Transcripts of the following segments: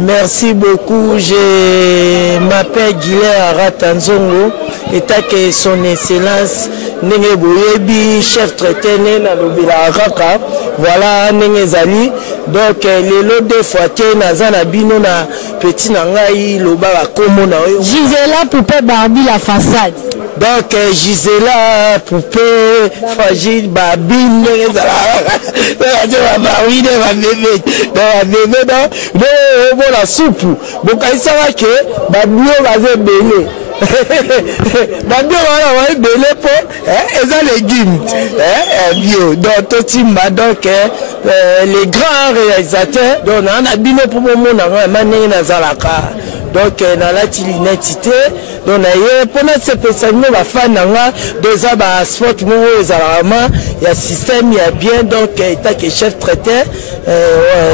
Merci beaucoup. Je m'appelle Guilherme Aratanzongo, état que son excellence Nenge Boyebi, chef traité na lobila Raka. Voilà Nenge Zali. Donc les lots de fois nazana bino na petit nangai loba komo na yo. Gisela poupée Barbie la façade. Donc Gisela poupée fragile Barbie Nenge Zala. Barbie de bébé non la soupe. Bon quand ça va que Barbie va belé. Barbie va belé pour les légumes bio. Donc tout timba donc les grands réalisateurs donc on a bino pour mon mané na zalaka. Donc dans la l'identité donc pour notre spécialement la fan des aba sport mo zalama il y a système il y a bien donc état que chef traiteur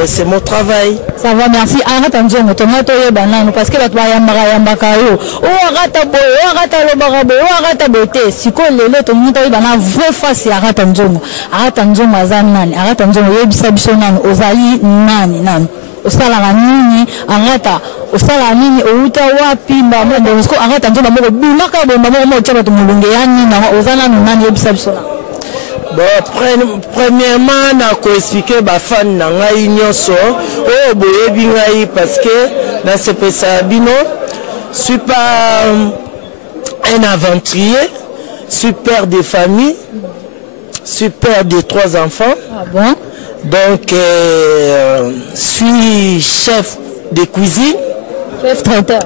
c'est mon travail. Ça va, merci. Arrête en disant tomato et banane parce que la toile yambaka yo arrête boy arrête le barabo arrête beauté si quoi le tomato et banane vrai face arrête en disant mazanani arrête en disant yebisa bisonani ozali nani osala nini arata osala nini outa wapi mbamo donc arata nzo mbamo bimaka mbamo mo tshaba to mulunge yani na ozala nani yebisa bisona. Bon, premièrement na ko expliquer ba fan na ngai nyonso o boyebi ngai parce que na sepesa bino suis pas un aventurier, suis père de famille, suis père de 3 enfants. Ah bon? Donc, suis chef de cuisine. Chef traiteur?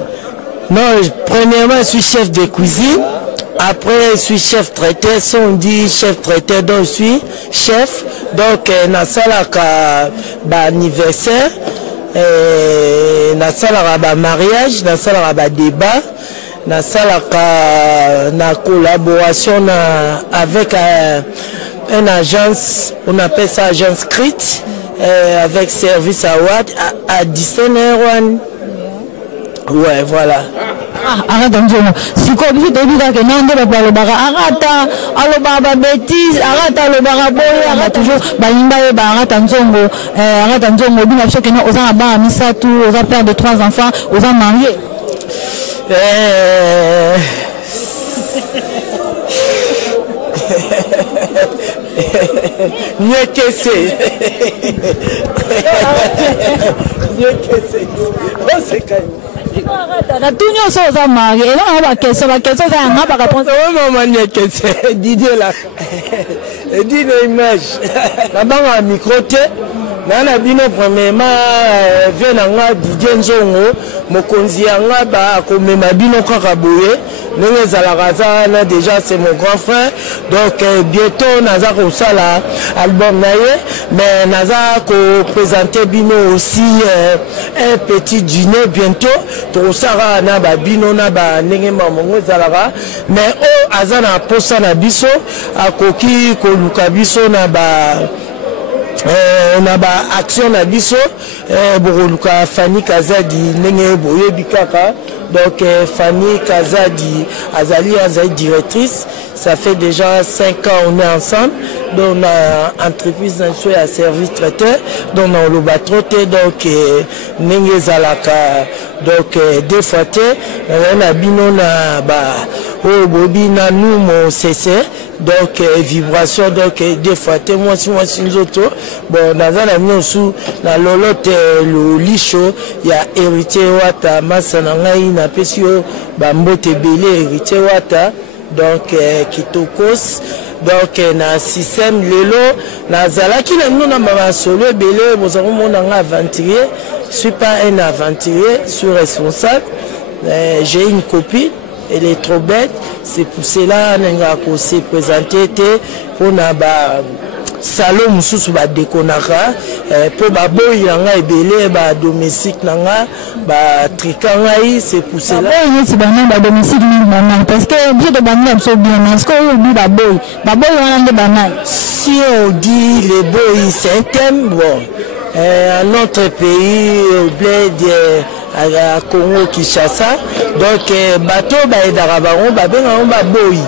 Non, premièrement, je suis chef de cuisine. Après, je suis chef traiteur. Si on dit chef traiteur, donc je suis chef. Donc, na salaka ba anniversaire, na salaka ba mariage, na salaka ba débat, na salaka na collaboration avec une agence, on appelle ça agence CRIT, avec service à 17 €. Ouais, voilà. Arrête un jour. Si comme vous te dites que non, on va le bara, arrête, allo bêtise, arrête le bara boy, arrête toujours, balimba et arrête un zongo, bien sûr que nous, aux ans à misa tout, aux ans père de 3 enfants, aux ans mariés. Mieux que c'est. Mieux que c'est. Oh, c'est quand même. Tout nous sommes mariés. Et là, on va question, ça n'a pas réponse. Oh, maman, mieux que c'est. Didier là. Dis l'image. Là-bas, on a un micro. Nana bino premièrement vient nga Didier Nzongo mokonzi nga ba komema bino kaka boye ndenge zalaka na déjà c'est mon grand frère donc bientôt naza ko sala album naye mais naza ko présenter bino aussi un petit dîner bientôt to sara na ba bino na ba ndenge mamongo zalaka mais o azana posa na biso akoki ko luka biso na ba on a ba action na biso bokoluka Fanny Kazadi ndenge boyebi kaka donc Fanny Kazadi azali directrice ça fait déjà 5 ans on est ensemble donc on a entreprise nationale à service traiteur donc on le batroté donc ndenge zalaka donc deux fois on a bino na ba o bobi na nous mon cc donc vibration donc des fois moi si nous autres bon nazana miosu na lolote le licho ya héritier wata masana ngai na pesio ba mbote belé héritier wata donc kitokos donc na système lelo nazala ki na nous na mama solo belé bozako mona nga aventurier je suis pas un aventurier je suis responsable j'ai une copine. Elle est trop bête, c'est pour cela qu'on s'est présenté pour na ba salon mususu ba déconara pour ba boy nga ebele ba domestique nga ba trikanga c'est pour cela c'est ba domestique ni parce que bien de banane so bien parce que on dit ba boy on a banane si on dit les boys c'est un thème bon à notre pays au bled à Congo Kinshasa. Donc bateau baedara bango babenga ba boy.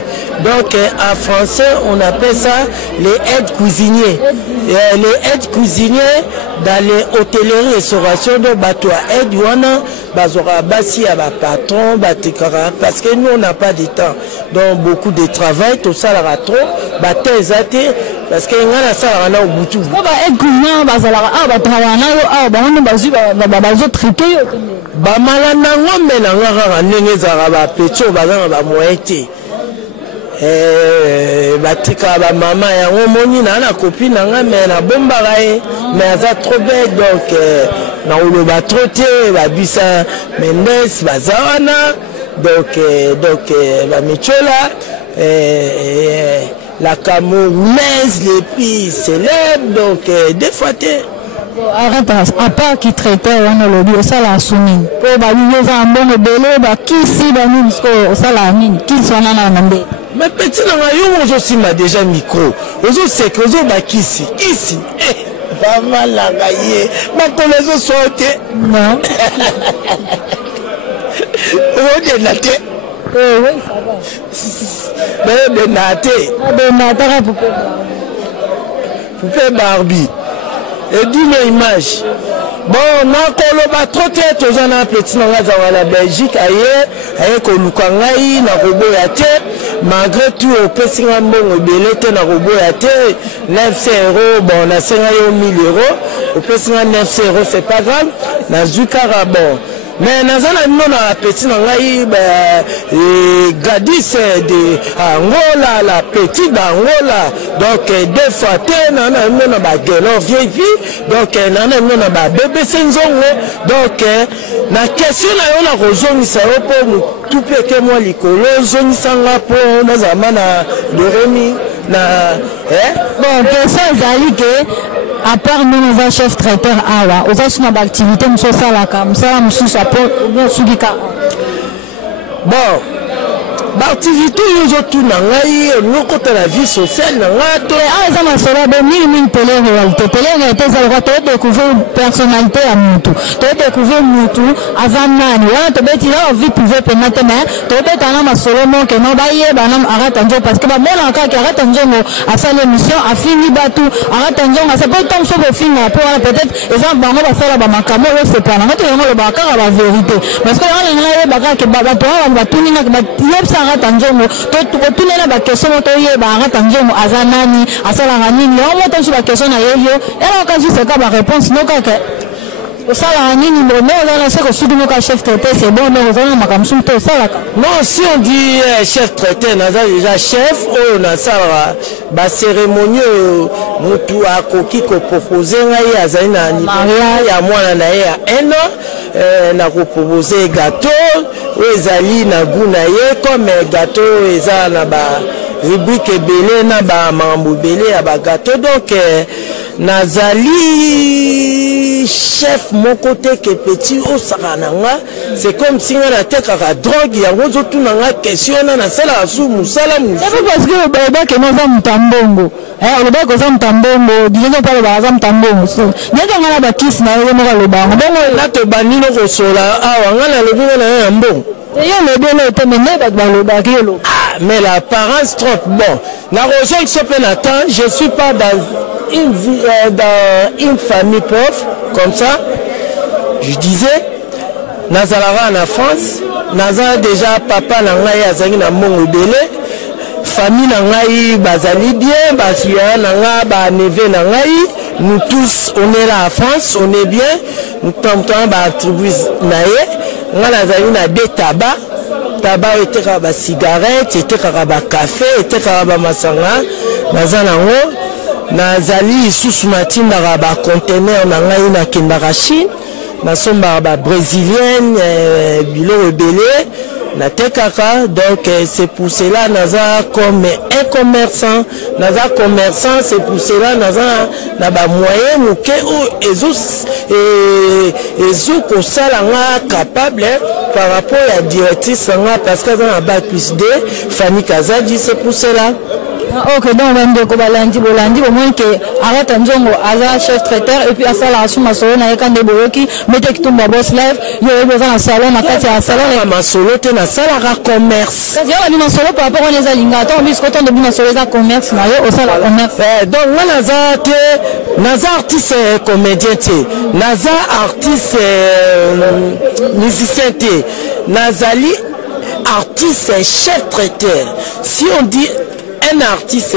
Donc en français on appelle ça les aides cuisiniers. Les aides cuisiniers dans les hôtelleries restauration de bateau à aide wana bazora basi à ba patron batikara parce que nous on n'a pas de temps. Donc beaucoup de travail tout ça la trop bateau ezate parce que ngana ça rana au butu. Ba aide cuisinier bazala ba travana yo ba on bazu ba bazo traiter yo. Ba malanda ngombe na ngara ndenge zara ba petio bazana ba moyete. Batika ba mama ya ngomoni na copine nga mais na bomba gae mais ça trop bête donc na ulo ba trotter ba bisa Mendes bazawana donc ba michola la Camerounaise les plus célèbres donc des fois arrête à part qui traitait on le dit ça la soumine pour ba bizo za mbongo belé ba kisi ba nini ça la mine qui sont na nambe. Mais petit on aussi m'a déjà micro. Ozo c'est que ozo bakisi. Ici. Pas mal la gaillé. Maintenant les autres sautent. Non. On dit la tête. Oui, ça va. Mais de naté. De naté poupée. Poupée Barbie. Et d'une image. Bon, non, qu'on le bat trop tête, aux en a petit dans la Belgique, ailleurs, qu'on nous connaît, na robot à terre, malgré tout, au petit bon, au belette, na robot à terre, 900 €, bon, on a 5 000 €, au petit 900 €, c'est pas grave, na Zukara, bon. Mais nous avons un petit Gadis de Angola, la petite d'Angola. Donc, des fois, nous avons un vieille fille. Donc, nous avons un bébé Senzongo. Donc, la question est la raison, c'est pour tout péter moi l'école. Zone Sangapo, nous avons le remis. Bon, question est que. À part nous, nous avons chef traiteur awa, nous avons une activité, nous sommes là, comme ça, nous sommes là, bon, l'activité, nous avons tout nous côté la vie sociale, nous avons découvrir personnalité à Moutou. Tu as découvert Moutou, avant Nani, tu as dit, là, vie pouvait permettre, tu as dit, un solo, que non, parce que, bon, encore, qui arrête un jour, à faire l'émission, à finir bateau, arrête un jour, c'est pas tant sur le film, peut-être, exemple, on va faire la Bamacamo, c'est pas, on va te le bacar à la vérité. Parce que, on a un bateau, on va tout le arrête un jour, tout le question, arrête un jour, à Zanani, à Salarani, on va sur la question à Yoyo, et là, quand je sais pas ma réponse, non, quand ça la nini bon on a lancé que sous nos chef traité c'est bon mais on a comme ça non si on dit chef traité on a déjà chef on a ça ba cérémonie mutu akoki ko proposer ngai azali na mariage ya mwana na ye ya 1 an na ko proposer gâteau ezali na guna ye comme gâteau eza na ba rubrique belé na ba mambo belé ya ba gâteau donc nazali chef mon côté que petit au sarananga c'est comme si on a tête à drogue ya ngozo tunanga question na sala sou musala c'est parce que baba que nous avons tambongo le baba que nous avons tambongo disons pas le baba tambongo nyenga ngala ba kiss na yo mo le baba bongo na to banino ko sola ngala le bingo na mbongo mais l'apparence trop bon. La raison que ce Nathan, je suis pas dans une famille pauvre comme ça. Je disais, Nazalara en France, Nazara déjà papa nangai azangi na mongo belé, famille nangai bazali bien, basia nanga ba neve nangai, nous tous on est là en France, on est bien, nous t'entendons ba attribuer naé. On a des tabac était comme cigarette, était comme café, était comme masanga, nazali sous matin dans conteneur na kendara Chine, na somba brésilienne, bilo belé, na tekaka donc c'est pour cela naza comme un commerçant, c'est pour cela naza na ba moyen muke ou ezus ko sala nga capable par rapport à la directrice nga parce que dans la bac plus 2 Fanny Kazadi c'est pour cela Ok, donc bandeko balandi bolandi au moins que arrête nzongo aza chef traiteur et puis asala asu masolo na yekande boyoki mete kitumba boss live yo eza na salon na kati ya salon na masolo te na sala ka commerce kasi yo bani masolo par rapport on eza linga to bis koto de bina masolo eza commerce na yo osala commerce donc nga naza artiste comédien te naza artiste musicien te nazali artiste chef traiteur. Si on dit un artiste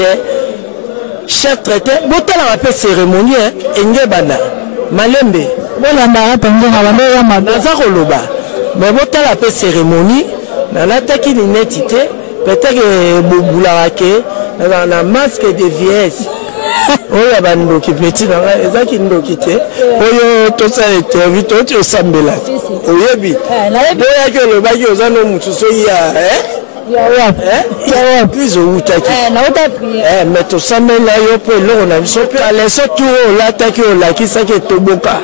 chef traiteur, botala rappel cérémonie engebana malembe bolanda tangonga bando ya naza koloba mais botala rappel cérémonie nalataki lineti te peut-être bobula ke na masque de vieillesse oya bandoki petit nanga ezaki ndoki te oyo tosala interview toti osambela oyebi boyaki olobaki oza no mosusu ya plus outaki mais tosambela yo mpo eloko na biso mpe kaleso tu olataki olakisaki etoboka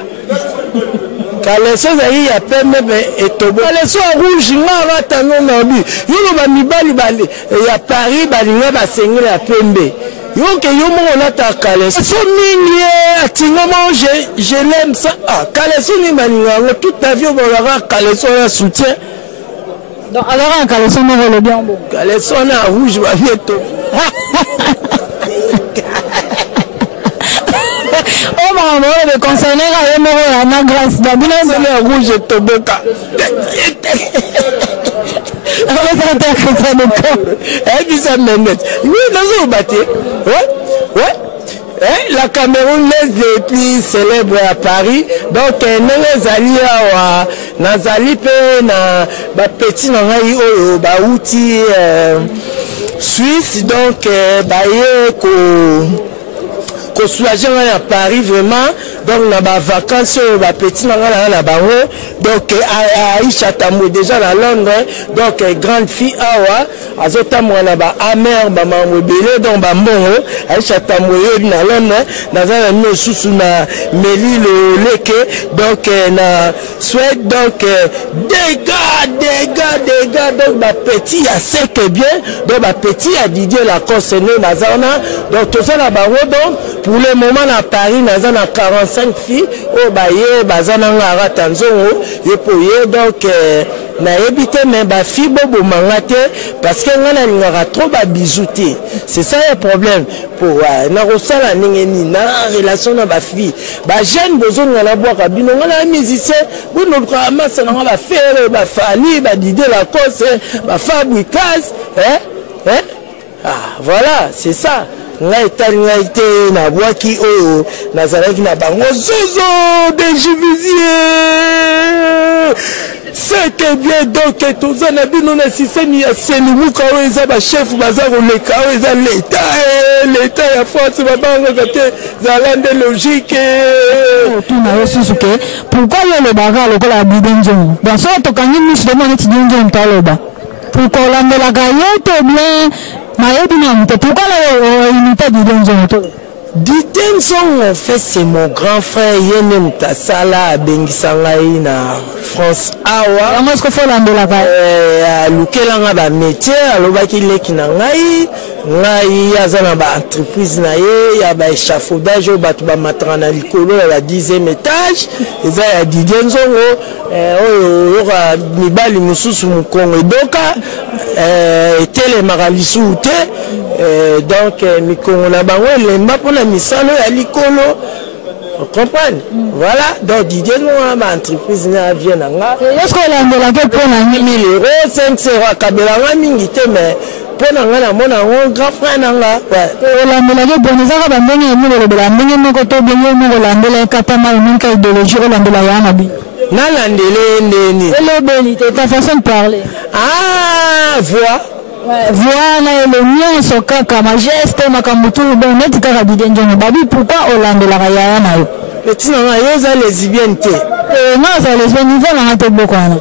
kaleso ezali ya pembe me etoboka kaleso ya rouge nga batango na bi yo loba mibali ya Paris balinga basengela ya pembe yoke yo moko nata kaleso so mingi atingamo je l'aime ça kaleso ni baninga toute ta vie obolaka kaleso ya soutien donc alors un kaleso moko le bien bon kaleso na rouge ba vieto oh maman le concerné ga moko na grâce babina na rouge toboka la Camerounaise les plus célèbre à Paris, donc nous allions nazali pe na ba petit na ngai oyo ba outi Suisse, donc ko soulager à Paris vraiment. Donc na ba vacances ba petit na bango donc Aïcha Tambo déjà à Londres donc grande fille awa azota mwana ba amer ba mamobele donc ba mbongo Aïcha Tambo na Londres na za no susu na Meli le leke donc na Suède donc dégâts donc ba petit ya sec bien donc ba petit ya Didier Lacoste na zana donc tout ça na bango donc pour le moment à Paris na za na 45 filles au baye bazana ngara tanzongo yepoye donc na ebité mais ba fille bobo mangate parce que ngana ngara trop ba bijouter c'est ça le problème pour na rosala ningeni na relation na ba fille ba jeune bozo ngana boka bino ngana musicien bono ka masa na ba faire ba fali ba Didier Lacoste ba Fabrikas voilà c'est ça ngai été na boaki oyo nazalaki na bango zozo de Juvizier c'était bien donc toza na bino na système ya Senumuka oyo eza ba chef baza koleka oyo eza l'état ya France babango te zalande logique tout na yo susuke pourquoi yo le baga lokola bidenzo dans so to kanyi miss de mona tidinzo ntaloba pourquoi la gagne to bien pourquoi la unité d'Idenzo Didenzo en fait c'est mon grand frère Yenem Tassala Bengisangai na France awa comment est-ce que faut l'andola ba lukelanga ba métier alobaki leki na ngai azana ba entreprise na ye ya ba échafaudage batu ba matrana likolo ya 10e étage eza ya Didenzo oyo yoka mibali mususu mukongo edoka etele makalisu te donc mikongo na bango lemba pona misalo ya likolo comprendre voilà donc Didier moi ma entreprise na vient nga est-ce que la ke pona 1000 euros 500 euros kabela nga mingi te mais pona nga na mona ngo grand frère nanga la ke pona za ba ndenge mo le bela ndenge moko to bien mo la ndela katama monka idéologie o la ndela ya nabi na landele ndeni le beni ta façon de parler voix voilà le mien so kaka ma geste makambutu bon net kaka Didenzo babi pourquoi Hollande la ya na yo petit na yo za lesbienne te non ça lesbienne niveau na te bokwana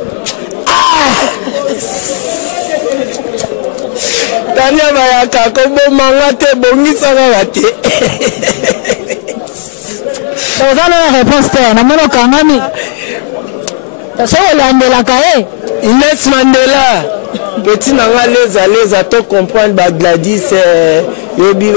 tania ba ka ko bo manga te bongisa ka te ça la réponse te na mono kangami ça Hollande la kae Inès Mandela petit nanga les à to comprendre ba Gladys yobi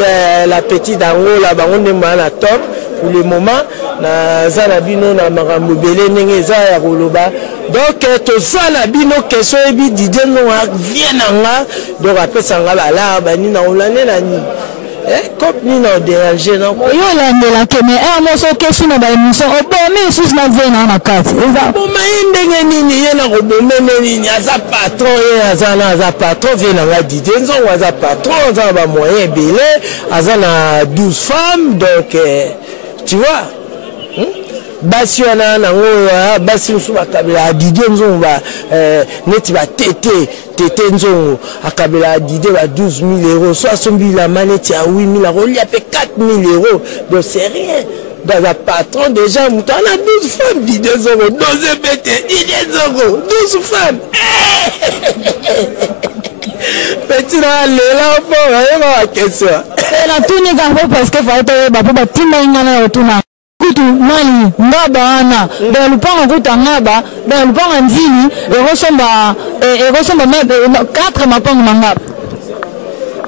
la petite dango la bango ne na top pour le moment na zala bino na makambo belé ndenge za ya koloba donc to zala bino question ebi Didier no vient nanga donc après sanga bala bani na olane na ni comme ni na déranger non yo landela ke mais mo so question na ba émission obo mais sous na vena na kati eza bo maindenge nini yena ko bomeme nini aza patron ye aza patron vena nga Didier nzongo aza patron aza ba moyen belé aza na 12 femmes donc tu vois basi wana nango basi musu akabela Didier nzongo ba neti ba tete nzongo akabela Didier ba 12 000 euros soit sombi la manette à 8 000 euros il y a fait 4 000 euros donc c'est rien dans un patron déjà mouton on a 12 femmes Didier nzongo 12 bêtes Didier nzongo 12 femmes petit là là pour la question la tourner gambo parce que faut être ba timba ngana otuna kutu nani ngaba ana ba lupanga kuta ngaba ba lupanga ndini erosomba 4 mapango mangaba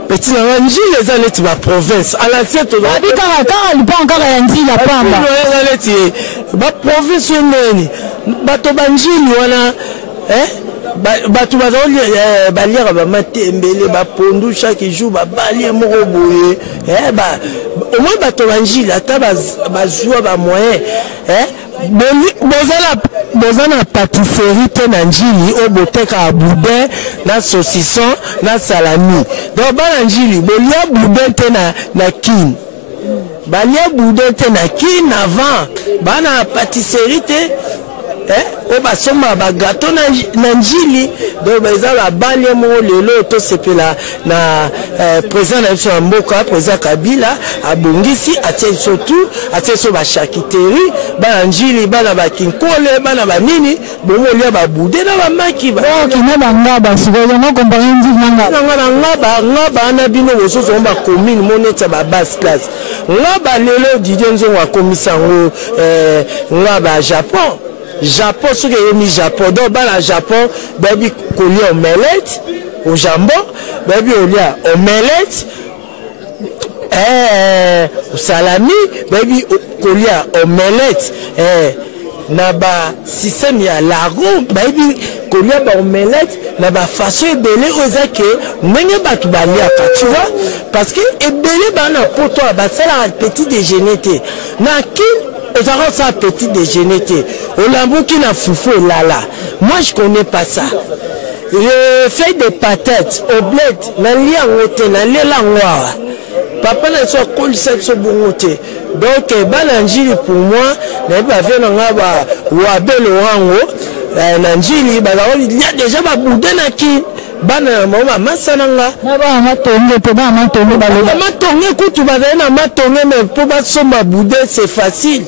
petit na njili les années ba province à la tête de la bikara lupanga ya ndila pamba les années ba province neni bato banjili wana bato bazoli baliaka bamatembele bapondu chaque jour babalie moko boye au moins bato banjili ata bazwa bamoyen bozana pâtisserie te na njili oyo boteka boudin na saucisson na salami donc bana njili bolia boudin te na kine balia boudin te na kine avant bana pâtisserie te o basomba ba gâteau na njili donc beza la balie mo lelo to sepela na président na biso mboka président Kabila abongisi atie surtout atie so ba charcuterie ba njili bana ba kinkole bana ba nini bongo lia ba boudé na ba maki ba kina banga ba sikoyo no komba njili ngaba na bino bososo ba commune moneta ba basse classe ngaba lelo Didier nzongo akomisa ngo ngaba Japon, ce que j'ai mis Japon, donc dans le Japon, baby collier omelette au jambon, baby omelette, au salami, baby collier omelette, naba système ya largo, baby collier omelette, naba façon belé aux acquis, n'engue pas tout balia, tu vois, parce que belé bana pour toi, bah c'est la petit déjeuner, na qui et ça petit déjeuner. Au lambeau qui n'a foufou là. Moi je connais pas ça. Je fais des patates au bled, na lia ngote, na lia la noire. Papa n'a soit cool cette so bongote. Donc balanjili pour moi, n'a pas fait nga ba wabelo wango. Nanjili ba il y a déjà ba boudin na ki. Bana mama masananga ba matonge pe ba matonge ba le matonge kutu ba na matonge mais pour ba soma boudin c'est facile.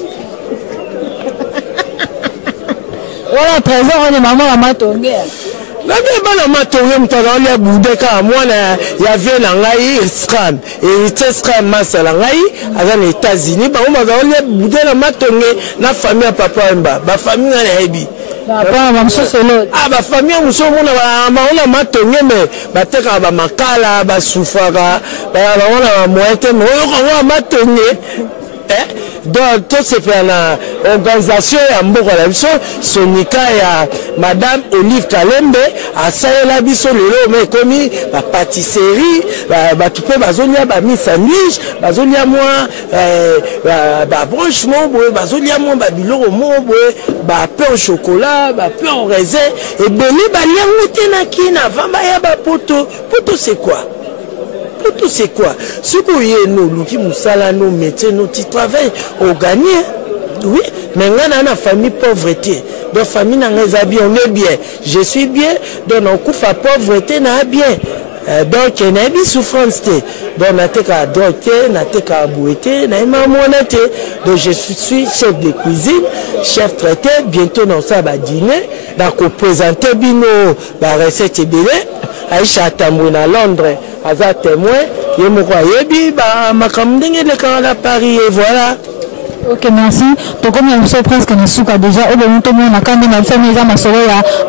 Voilà trésor on est maman la matonge la bana matonge mutaka on ya boudin ka mwana ya vie na ngai scram et scram masala ngai aza na États-Unis ba on ba on ya boudin na matonge na famille ya papa mba ba famille na hebi ba famille muso mona ba matonge mais bateka ba makala ba sufaka ba wana moete mais on matonge donc tout c'est pour la organisation ya mboka la biso sonika ya madame Olive Kalembe asayela biso lelo mais komi ba pâtisserie ba tout pe bazolia ba mi sandwich bazolia moi ba broche mo boye bazolia moi ba biloko mo boye ba pain au chocolat ba pain au raisin et beli ba liango tena kina vamba ya ba poto c'est quoi? Tout c'est quoi? Ce que nous qui nous salons nos métiers, nos petits travail, on gagne. Oui, mais on a une famille pauvreté. Donc famille n'a pas bien, on est bien. Je suis bien, donc on couvre la pauvreté, n'a bien. Donc il y a une souffrance. Donc on a été à droguer, on a été à bouetter, on a été. Donc je suis chef de cuisine, chef traité. Bientôt on va dîner. Donc on présente bino la recette belé. Aïcha Tamoun à Londres. Aza témoin, il me croit, yebi, bah, ma comme dingue le camp à Paris, et voilà. Ok, merci. Donc, comme il y a presque un souka déjà, au moment où on a quand même fait mes amis solo,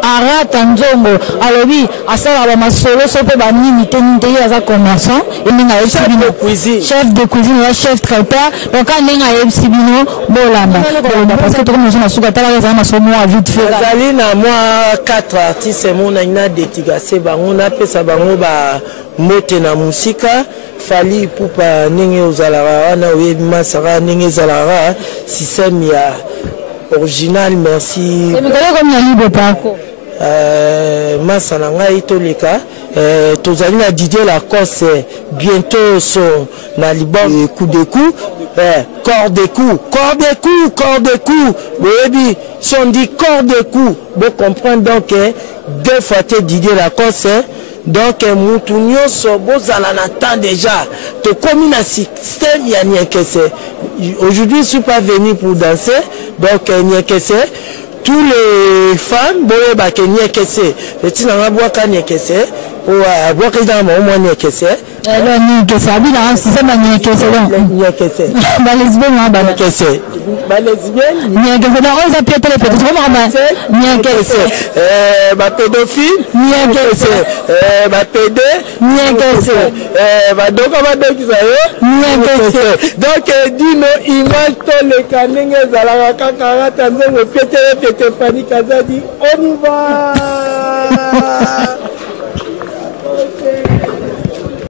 arrête un zongo. Alors oui, à ça, on va solo, ça peut pas ni à un commerçant. Et nous avons chef de cuisine, chef traiteur. Donc, quand on a Sibino, bolamba. Parce que tout le monde a souka, t'as raison, on a son mot à vite fait. Zali na moi 4 artistes, mon a détigacé, on a fait ça, mote na musika fali pupa ninge uzalara na webi masara ninge zalara système ya original merci et mekale comme ya libre parcours masana ngai toleka tozali na Didier Lacoste bientôt son na libon coup de coup corps de coup webi si on dit corps de coup vous comprenez donc deux fois Didier Lacoste donc mutu nyonso bozala na temps déjà to komi na système ya Niekese. Aujourd'hui je suis pas venu pour danser donc Niekese tous les fans boye ba ke Niekese petit na bwaka Niekese o bwaka dans mo Niekese alors Niekese abi na système ya Niekese Niekese ba lesbienne ba Niekese ba lesbienne Niekese na oza piété les petits comment ba Niekese ba pédophile Niekese ba pédé Niekese ba doka ba dokisa yo Niekese donc dino image to le kanenge zalaka kaka tanzo pété Fani Kazadi on y va